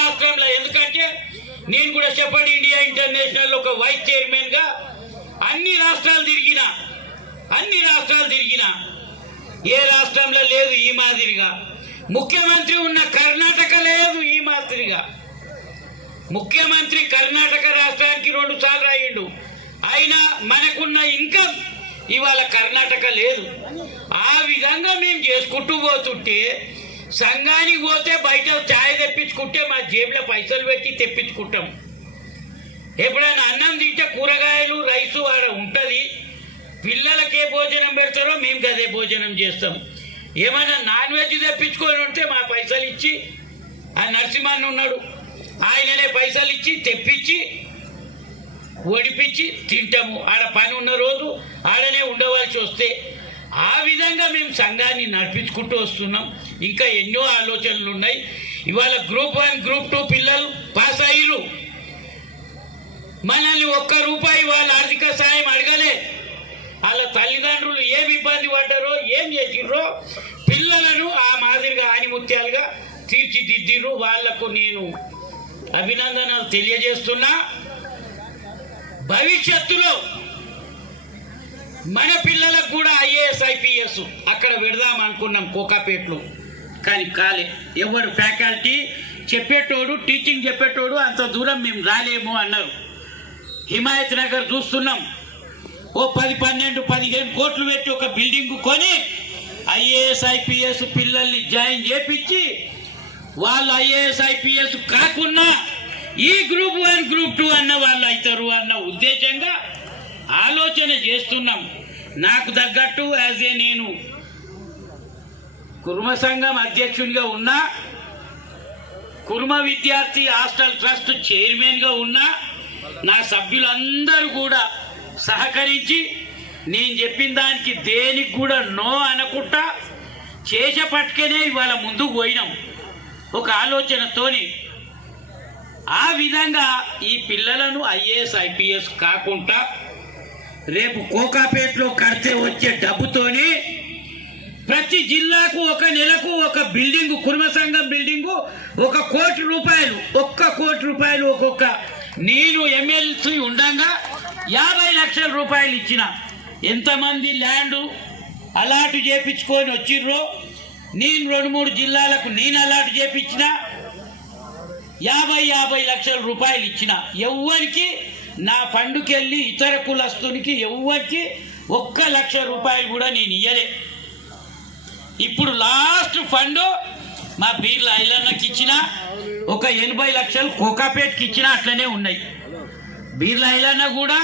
రాష్ట్రంలో, ఎందుకంటే నేను కూడా షెపర్డ్ ఇండియా ఇంటర్నేషనల్ ఒక వైస్ చైర్మన్ గా అన్ని రాష్ట్రాలు తిరిగిన ఏ రాష్ట్రంలో లేదు ఈ మాదిరిగా. ముఖ్యమంత్రి ఉన్న కర్ణాటక లేదు ఈ మాదిరిగా. ముఖ్యమంత్రి కర్ణాటక రాష్ట్రానికి 2 సార్లు అయ్యిండు, అయినా మనకున్న ఇన్కమ్ ఇవాళ కర్ణాటక లేదు. ఆ విధంగా మేము చేసుకుంటూ పోతుంటే సంఘానికి పోతే బయట ఛాయ్ తెప్పించుకుంటే మా జేబులో పైసలు పెట్టి తెప్పించుకుంటాం. ఎప్పుడైనా అన్నం తింటే కూరగాయలు రైసు ఆడ ఉంటుంది. పిల్లలకే భోజనం పెడతారో మేము అదే భోజనం చేస్తాం. ఏమైనా నాన్ వెజ్ తెప్పించుకొని ఉంటే మా పైసలు ఇచ్చి, ఆ నరసింహన్ ఉన్నాడు ఆయననే పైసలు ఇచ్చి తెప్పించి వడిపించి తింటాము. ఆడ పని ఉన్న రోజు ఆడనే ఉండవలసి వస్తే ఆ విధంగా మేము సంఘాన్ని నడిపించుకుంటూ వస్తున్నాం. ఇంకా ఎన్నో ఆలోచనలు ఉన్నాయి. ఇవాళ గ్రూప్ 1 గ్రూప్ 2 పిల్లలు పాస్ అయ్యారు. మనల్ని ₹1 వాళ్ళ ఆర్థిక సాయం అడగలే. వాళ్ళ తల్లిదండ్రులు ఏమి ఇబ్బంది పడ్డారో ఏం చేసిర్రో పిల్లలను ఆ మాదిరిగా ఆనిముత్యాలుగా తీర్చిదిద్దిర్రు. వాళ్లకు నేను అభినందనలు తెలియజేస్తున్నా. భవిష్యత్తులో మన పిల్లలకు కూడా IAS IPS అక్కడ పెడదాం అనుకున్నాం కోకాపేటలో, కానీ కాలే. ఎవరు ఫ్యాకల్టీ చెప్పేటోడు, టీచింగ్ చెప్పేటోడు అంత దూరం మేము రాలేము అన్నారు. హిమాయత్ నగర్ చూస్తున్నాం, ఓ 10, 12, 15 కోట్లు పెట్టి ఒక బిల్డింగ్ కొని IAS IPS పిల్లల్ని జాయిన్ చేపించి వాళ్ళు IAS IPS కాకుండా ఈ గ్రూప్ 1 గ్రూప్ 2 అన్న వాళ్ళు అవుతారు అన్న ఉద్దేశంగా ఆలోచన చేస్తున్నాం. నాకు తగ్గట్టు నేను కుర్మ సంఘం అధ్యక్షునిగా ఉన్నా, కుర్మ విద్యార్థి హాస్టల్ ట్రస్ట్ చైర్మన్గా ఉన్నా, నా సభ్యులందరూ కూడా సహకరించి నేను చెప్పిన దానికి దేనికి కూడా నో అనకుండా చేసే పట్టుకనే ఇవాళ ముందుకు పోయినాం ఒక ఆలోచనతోని. ఆ విధంగా ఈ పిల్లలను IAS IPS కాకుండా రేపు కోకాపేటలో కడితే వచ్చే డబ్బుతోని ప్రతి జిల్లాకు ఒక నెలకు ఒక బిల్డింగు, కుర్మ సంఘం బిల్డింగు ₹1 కోటి, ₹1 కోటి ఒక్కొక్క. నేను ఎమ్మెల్సీ ఉండగా ₹50 లక్షలు ఇచ్చిన. ఎంతమంది ల్యాండు అలాట్ చేపించుకొని వచ్చిర్రో నేను 2-3 జిల్లాలకు నేను అలాట్ చేపించిన. 50 లక్షల ఇచ్చిన. ఎవ్వరికి నా ఫండుకెళ్ళి ఇతర కులస్తునికి ఎవ్వరికి ₹1 లక్ష కూడా నేను ఇయ్యలే. ఇప్పుడు లాస్ట్ ఫండ్ మా బీర్ల ఐలన్నకి ఇచ్చిన, ఒక 80 లక్షలు కోకాపేటకి ఇచ్చిన, అట్లనే ఉన్నాయి. బీర్ల ఐలన్న కూడా